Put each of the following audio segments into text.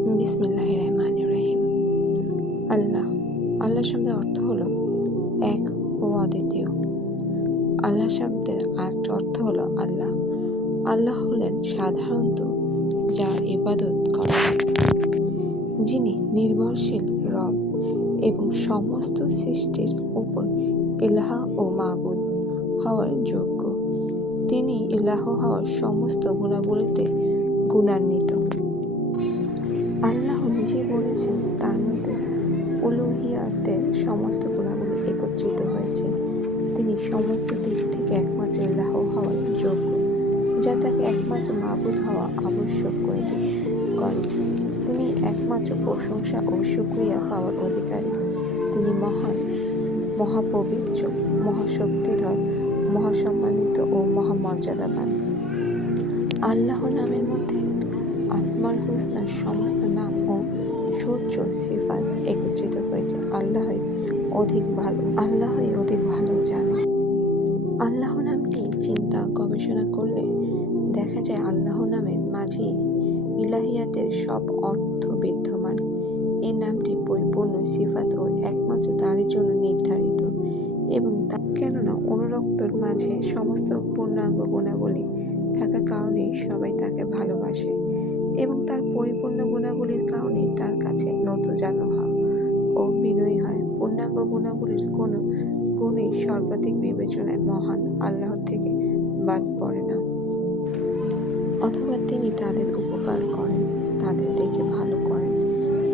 বিসমিল্লাহির রহমানির রহিম। আল্লাহ। আল্লাহ শব্দের অর্থ হলো এক ও অদ্বিতীয়। আল্লাহ শব্দের আরেকটা অর্থ হলো আল্লাহ। আল্লাহ হলেন সাধারণত যার ইবাদত করা হয়, যিনি নির্ভরশীল রব এবং সমস্ত সৃষ্টির উপর ইলাহ ও মাবুদ হওয়ার যোগ্য। তিনি ইলাহ হওয়ার সমস্ত গুণাবলীতে গুণান্বিত। আল্লাহ নিজে বলেছেন, তার মধ্যে উলুহিয়াতের সমস্ত গুণাবলী একত্রিত হয়েছে। তিনি সমস্ত দিক থেকে একমাত্র ইলাহ হওয়ার যোগ্য, যা তাকে একমাত্র মাবুদ হওয়া আবশ্যক করে তিনি একমাত্র প্রশংসা ও শুকরিয়া পাওয়ার অধিকারী। তিনি মহান, মহাপবিত্র, মহাশক্তিধর, মহাসম্মানিত ও মহামর্যাদাবান। আল্লাহ নামের মধ্যে আসমাউল হুসনার সমস্ত নাম ও সূর্য সিফাত একত্রিত হয়েছে। আল্লাহই অধিক ভালো জানে। আল্লাহ নামটি চিন্তা গবেষণা করলে দেখা যায় আল্লাহ নামের মাঝেই ইলাহিয়াতের সব অর্থ বিদ্যমান। এই নামটি পরিপূর্ণ সিফাত ও একমাত্র তারই জন্য নির্ধারিত, এবং কেননা অনুরক্তর মাঝে সমস্ত পূর্ণাঙ্গ গুণাবলী থাকার কারণেই সবাই তাকে ভালোবাসে, এবং তার পরিপূর্ণ গুণাবলীর কারণেই তার কাছে নতজানু হয় ও বিনয়ী হয়। পূর্ণাঙ্গ গুণাবলীর কোনো গুণই সর্বাধিক বিবেচনায় মহান আল্লাহর থেকে বাদ পড়ে না, অথবা তিনি তাদের উপকার করেন, তাদের দেখে ভালো করেন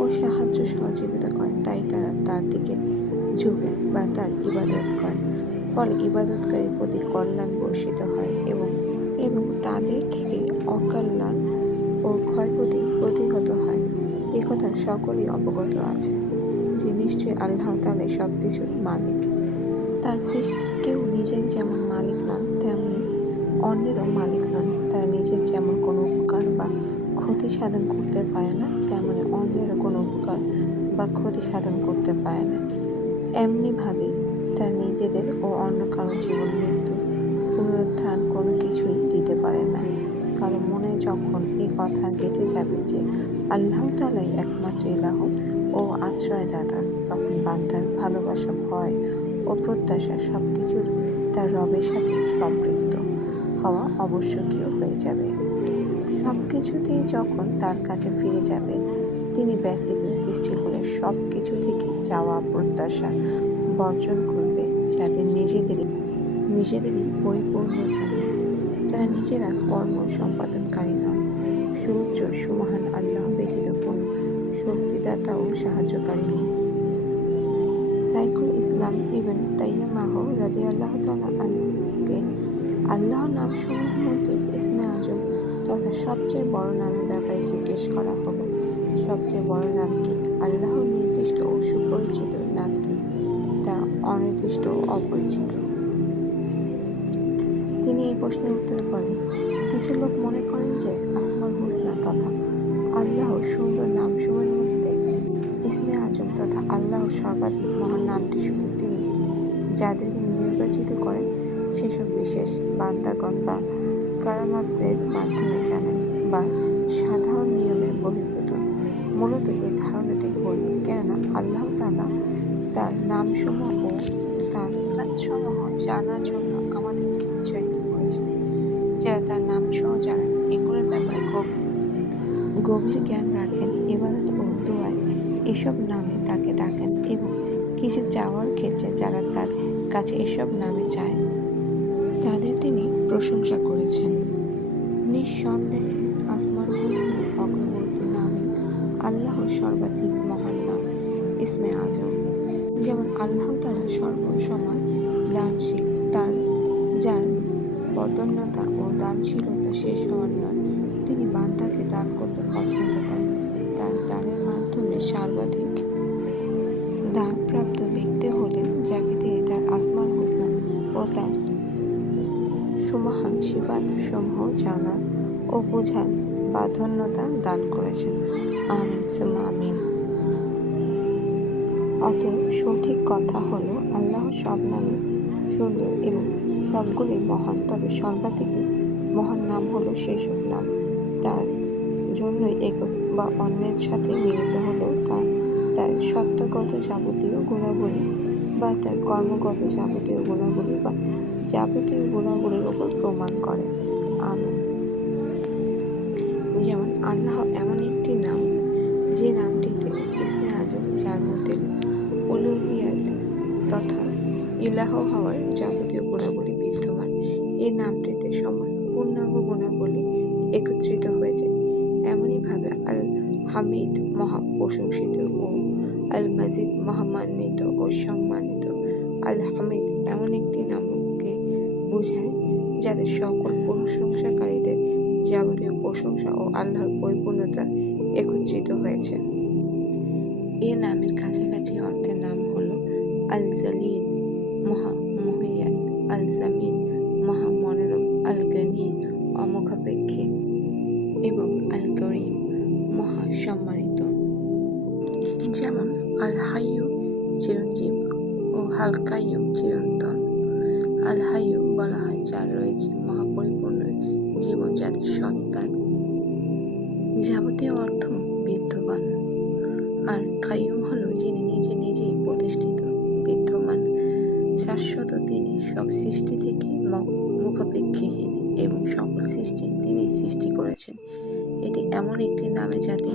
ও সাহায্য সহযোগিতা করেন, তাই তারা তার দিকে ঝুঁকেন বা তার ইবাদত করেন। ফলে ইবাদতকারীর প্রতি কল্যাণ বর্ষিত হয় এবং তাদের থেকে অকল্যাণ ও ক্ষয়ক্ষতি প্রতিহত হয়। একথা সকলেই অবগত আছে যে নিশ্চয়ই আল্লাহ তাআলাই সবকিছুর মালিক। তার সৃষ্টির কেউ নিজের যেমন মালিক নন, তেমনি অন্যেরও মালিক নন। তারা নিজের যেমন কোনো উপকার বা ক্ষতি সাধন করতে পারে না, তেমনি অন্যেরও কোনো উপকার বা ক্ষতি সাধন করতে পারে না। এমনিভাবে তারা নিজেদের ও অন্য কারো জীবন মৃত্যু পুনরুত্থান কোনো কিছুই দিতে পারে না। কারো মনে যখন এই কথা গেঁথে যাবে যে আল্লাহ তাআলাই একমাত্র ইলাহ ও আশ্রয়দাতা, তখন বান্দার ভালোবাসা, ভয় ও প্রত্যাশা সবকিছুর তার রবের সাথে সম্পৃক্ত হওয়া আবশ্যকীয় হয়ে যাবে। সবকিছুতেই যখন তার কাছে ফিরে যাবে, তিনি ব্যতীত সৃষ্টিকুলের সব কিছু থেকে চাওয়া প্রত্যাশা বর্জন করবে, যাদের নিজেদেরই পরিপূর্ণতা নেই। তারা নিজেরা কর্ম সম্পাদনকারী নন। সুউচ্চ সুমহান আল্লাহ ব্যতীত কোন শক্তিদাতা ও সাহায্যকারী নেই। সাইকুল ইসলাম ইবন তাইয়ামাহ রাদিয়াল্লাহু তাআলা আনহুকে আল্লাহর নামসমূহের মধ্যে ইসমে আজম তথা সবচেয়ে বড় নামের ব্যাপারে জিজ্ঞেস করা হলো, সবচেয়ে বড় নাম কি আল্লাহর নির্দিষ্ট ও সুপরিচিত, নাকি তা অনির্দিষ্ট ও অপরিচিত? তিনি এই প্রশ্নের উত্তরে বলেন, কিছু লোক মনে করেন যে আসমাউল হুসনা তথা আল্লাহর সুন্দর নামসমূহের মধ্যে ইসমে আজম তথা আল্লাহর সর্বাধিক মহান নামটি শুধু তিনি যাদেরকে নির্বাচিত করেন সেসব বিশেষ বান্দাগণ বা কারামাতের মাধ্যমে জানেন, বা সাধারণ নিয়মের বহির্ভূত। মূলত এই ধারণাটি ভুল, কেননা আল্লাহ তাআলা তার নামসমূহ ও তার সিফাতসমূহ জানার জন্য আমাদেরকে উৎসাহিত করেছেন। যারা তার নামসমূহ জানেন, এগুলোর ব্যাপারে গভীর জ্ঞান রাখেন, ইবাদত ও দোয়ায় এসব নামে তাকে ডাকেন, এবং কিছু চাওয়ার ক্ষেত্রে যারা তার কাছে এসব নামে চায় তাদের তিনি প্রশংসা করেছেন। নিঃসন্দেহে আসমাউল হুসনার অগ্রবর্তী নামই আল্লাহর সর্বাধিক মহান নাম ইসমে আজম। যেমন আল্লাহ তাআলা সর্বসময় দানশীল, যার বদান্যতা ও দানশীলতা শেষ হওয়ার নয়। তিনি বান্দাকে দান করতে পছন্দ করেন। তার দানের মাধ্যমে সর্বাধিক দানপ্রাপ্ত ব্যক্তি হলেন যাকে তিনি তার আসমাউল হুসনা ও তার সুমহান সিফাতসমূহ জানার ও বোঝার প্রাধান্যতা দান করেছেন। আমিন সুম্মা আমিন। অতএব সঠিক কথা হলো, আল্লাহর সব নামই সুন্দর এবং সবগুলোই মহান, তবে সর্বাধিক মহান নাম হলো সেসব নাম তার জন্যই একক বা অন্যের সাথে মিলিত হলেও তা তার সত্তাগত যাবতীয় গুণাবলী বা তার কর্মগত যাবতীয় গুণাবলী বা যাবতীয় গুণাবলীর ওপর প্রমাণ করে। আমিন। যেমন আল্লাহ এমন একটি নাম যে নামটিতে ইসমে আজম, যার মধ্যে উলুহিয়াত তথা ইলাহ হওয়ার যাবতীয় গুণাবলী বিদ্যমান। এই নামটিতে সমস্ত পূর্ণাঙ্গ গুণাবলী একত্রিত হয়েছে। এমনইভাবে আল হামিদ মহা প্রশংসিত ও আল মাজিদ মহামান্বিত ও সম্মানিত। আল হামিদ এমন একটি নামকে বোঝায় যাদের সকল প্রশংসাকারীদের যাবতীয় প্রশংসা ও আল্লাহর পরিপূর্ণতা একত্রিত হয়েছে। এ নামের কাছাকাছি অর্থের নাম হল আল জালিল মহা মহিয়ান, আল জামিল মহা মনোরম, আল গনি অমুখাপেক্ষী এবং আল করিম মহা সম্মানিত। যেমন আল হাইয়ু চিরঞ্জীব ও আল কাইয়ুম চিরন্তন। আল হাইয়ু বলা হয় যার রয়েছে মহাপরিপূর্ণ জীবন, যাদের সত্তার যাবতীয় অর্থ বিদ্যমান। আর কাইয়ুম হলো যিনি নিজে নিজেই প্রতিষ্ঠিত, বিদ্যমান, শাশ্বত। তিনি সব সৃষ্টি থেকে মুখাপেক্ষীহীন এবং সকল সৃষ্টি তিনি সৃষ্টি করেছেন। এটি এমন একটি নামে যাতে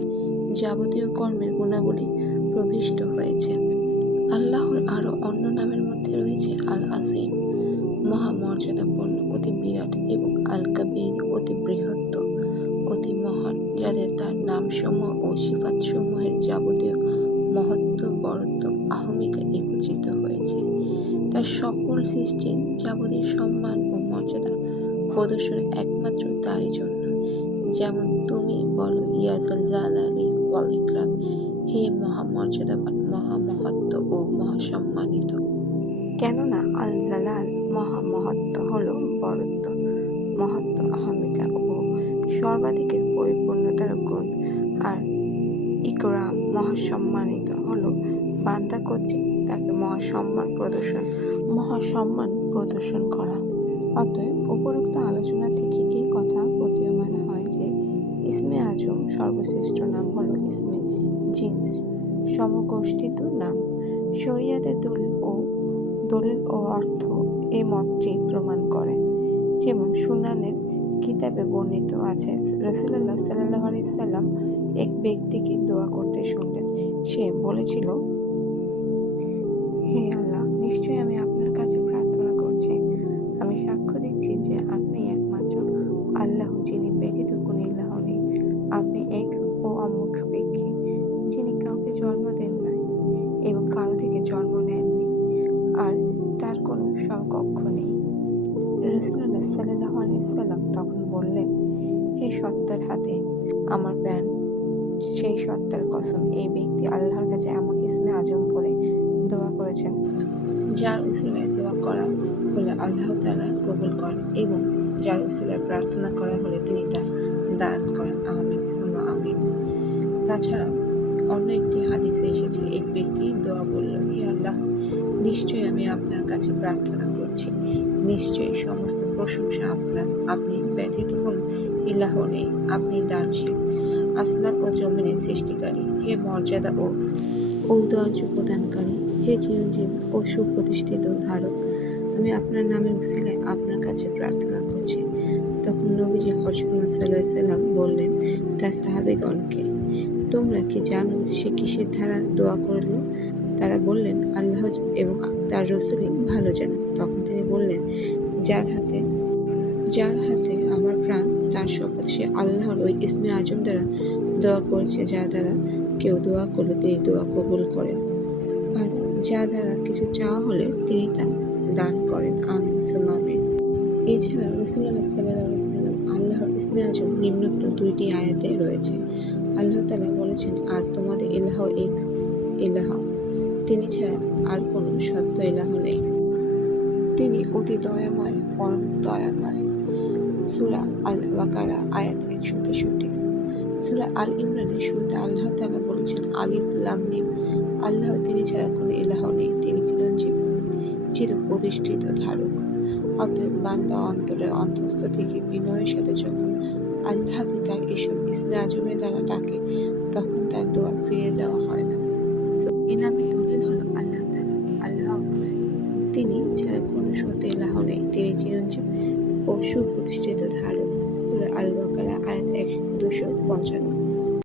যাবতীয় কর্মের গুণাবলী প্রবিষ্ট হয়েছে। আল্লাহর আরও অন্য নামের মধ্যে রয়েছে আল আসিম মহামর্যাদাপূর্ণ, অতি বিরাট, এবং আল কবির অতি বৃহত্ত, অতি মহান, যাদের তার নামসমূহ ও সিফাতসমূহের যাবতীয় মহত্ব, বরত্ব, আহমিকা একত্রিত হয়েছে। তার সকল সৃষ্টির যাবতীয় সম্মান ও মর্যাদা প্রদর্শন একমাত্র তারই জন্য। যেমন তুমি বলো, ইয়াজাল জালালি ওয়াল ইকরাম, হে মহামর্যাদাবান, মহামহত্ব ও মহাসম্মানিত। কেননা আল জালাল মহামহত্ব হল বরত্ব, মহত্ব, আহমিকা ও সর্বাধিকের পরিপূর্ণতার গুণ, আর ইকরাম মহাসম্মানিত হল বান্দা কর্তৃক তাকে মহাসম্মান প্রদর্শন করা। অতএব উপরোক্ত আলোচনা থেকে এই কথা প্রতীয়মান হয় যে ইসমে আজম সর্বশ্রেষ্ঠ নাম হল ইসমে জিন্স, সমগোষ্ঠিত নাম। শরিয়াতের দলিল ও অর্থ এ মতটি প্রমাণ করে। যেমন সুনানের কিতাবে বর্ণিত আছে, রাসূলুল্লাহ সাল্লাল্লাহু আলাইহি সাল্লাম এক ব্যক্তিকে দোয়া করতে শুনলেন। সে বলেছিল, হে আল্লাহ, নিশ্চয়ই আমি আপনার কাছে প্রার্থনা করছি। আমি সাক্ষ্য দিচ্ছি যে আপনি একমাত্র আল্লাহ, যিনি ব্যতীত কোনো ইলাহ নেই। আপনি এক ও অমুখাপেক্ষী, যিনি কাউকে জন্ম দেন নাই এবং কারো থেকে জন্ম নেননি, আর তার কোনো সমকক্ষ নেই। রাসূলুল্লাহ সাল্লাল্লাহু আলাইহি সাল্লাম তখন বললেন, হে সত্তার হাতে আমার প্রাণ, সেই সত্তার কসম, এই ব্যক্তি আল্লাহর কাছে এমন ইসমে আজম পড়ে দোয়া করেছেন যার উসিলায় দোয়া করা হলে আল্লাহ তাআলা কবুল করেন এবং যার উসিলায় প্রার্থনা করা হলে তিনি তা দান করেন। আমিন সুম্মা আমিন। তাছাড়াও অন্য একটি হাদিসে এসেছে, এক ব্যক্তি দোয়া বলল, হে আল্লাহ, নিশ্চয়ই আমি আপনার কাছে প্রার্থনা করছি, নিশ্চয়ই সমস্ত প্রশংসা আপনার, আপনি ব্যতীত কোনো ইলাহ নেই, আপনি দানশীল, আসমান ও জমিনের সৃষ্টিকারী, হে মর্যাদা ও ঔদার্য প্রদানকারী, হে চিরঞ্জীব ও সুপ্রতিষ্ঠিত ধারক, আমি আপনার নামের উসিলায় আপনার কাছে প্রার্থনা করছি। তখন নবীজি হযরত মুহাম্মদ সাল্লাল্লাহু আলাইহি সাল্লাম বললেন তার সাহাবীগণকে, তোমরা কি জানো সে কিসের দ্বারা দোয়া করল? তারা বললেন, আল্লাহ এবং তার রাসূলই ভালো জানেন। তখন তিনি বললেন, যার হাতে আমার প্রাণ, তার শপথ, সে আল্লাহর ওই ইসমে আজম দ্বারা দোয়া করেছে যা দ্বারা কেউ দোয়া করলে তিনি দোয়া কবুল করেন, আর যা দ্বারা কিছু চাওয়া হলে তিনি তা দান করেন। আমিন সুম্মা আমিন। এছাড়া রাসূলুল্লাহ সাল্লাল্লাহু আলাইহি সাল্লাম আল্লাহর ইসমে আজম নিম্নোক্ত দুইটি আয়াতে রয়েছে। আল্লাহ তাআলা বলেছেন, আর তোমাদের ইলাহ এক ইলাহ, তিনি ছাড়া আর কোনো সত্য ইলাহ নেই, তিনি অতি দয়াময়, পরম দয়াময়। সূরা আল বাকারা আয়াত 163। সূরা আল ইমরানের শুরুতে আল্লাহ তাআলা বলেছেন, আলিফ লাম মিম, আল্লাহ, তিনি ছাড়া কোনো ইলাহ নেই, তিনি চিরঞ্জীব, চিরপ্রতিষ্ঠিত ধারক। অতএব বান্দা অন্তরের অন্তঃস্থ থেকে বিনয়ের সাথে যখন আল্লাহকে তার এসব ইসমে আজমের দ্বারা ডাকে, তখন তার দোয়া ফিরিয়ে দেওয়া হয় না। এ নামের দলিল হলো আল্লাহ তাআলা। আল্লাহ তিনি ছাড়া কোনো সত্য ইলাহ নেই। তিনি চিরঞ্জীব ও সুপ্রতিষ্ঠিত ধারক। সূরা আল বাকারা আয়াত 255।